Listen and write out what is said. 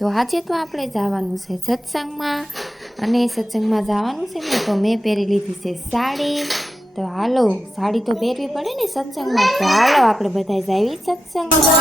તો આજે તો આપણે જવાનું છે સત્સંગમાં અને સત્સંગમાં જવાનું છે ને તો મેં પહેરી લીધી છે સાડી. તો હાલો સાડી તો પહેરવી પડે ને સત્સંગમાં, તો હાલો આપણે બધા જાવી સત્સંગમાં.